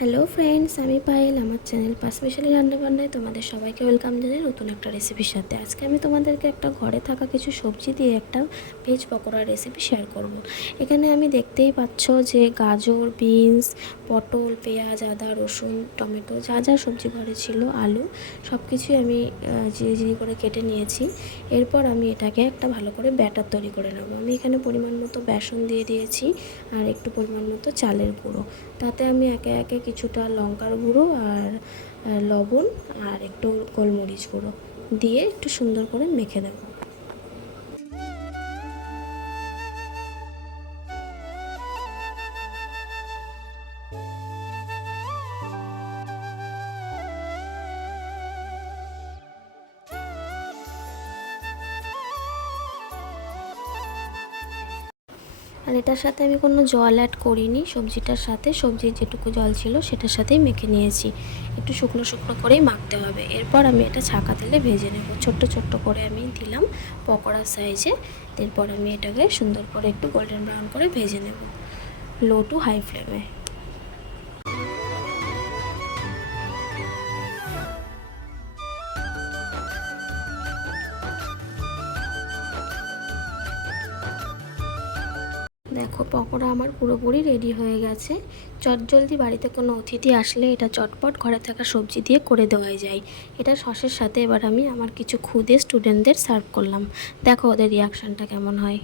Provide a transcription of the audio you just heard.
Hello friends, আমি পায়েল। আমার channel পাঁচমিশালি রান্নাবান্নায় তোমাদের সবাইকে ওয়েলকাম জানাই নতুন একটা রেসিপির সাথে। আজকে আমি তোমাদেরকে একটা ঘরে থাকা কিছু সবজি দিয়ে একটা ভেজ পকোড়া রেসিপি শেয়ার করব। এখানে আমি দেখতেই পাচ্ছ যে গাজর, বিনস, পটল, পেঁয়াজ, আদা, রসুন, টমেটো, যা যা সবজি ঘরে ছিল, আলু, সব কিছুই আমি ঝিরি করে কেটে নিয়েছি। এরপর আমি এটাকে একটা ভালো করে ব্যাটার তৈরি করে নেব। আমি এখানে পরিমাণ মতো বেসন দিয়ে দিয়েছি আর একটু পরিমাণ মতো চালের গুঁড়ো। তাতে আমি একে একে কিছুটা লঙ্কার গুঁড়ো আর লবণ আর একটু গোলমরিচ গুঁড়ো দিয়ে একটু সুন্দর করে মেখে দেবো। আর এটার সাথে আমি কোনো জল অ্যাড করিনি। সবজিটার সাথে সবজির যেটুকু জল ছিল সেটার সাথেই মেখে নিয়েছি। একটু শুকনো শুকনো করেই মাখতে হবে। এরপর আমি এটা ছাঁকা তেলে ভেজে নেব। ছোট্ট ছোট্ট করে আমি দিলাম পকোড়া সাইজে। এরপর আমি এটাকে সুন্দর করে একটু গোল্ডেন ব্রাউন করে ভেজে নেব লো টু হাই ফ্লেমে। দেখো, পকোড়া আমার পুরোপুরি রেডি হয়ে গেছে। চটজলদি বাড়িতে কোনো অতিথি আসলে এটা চটপট ঘরে থাকা সবজি দিয়ে করে দেওয়াই যায়। এটা সসের সাথে এবার আমি আমার কিছু ক্ষুদে স্টুডেন্টদের সার্ভ করলাম। দেখো ওদের রিয়াকশানটা কেমন হয়।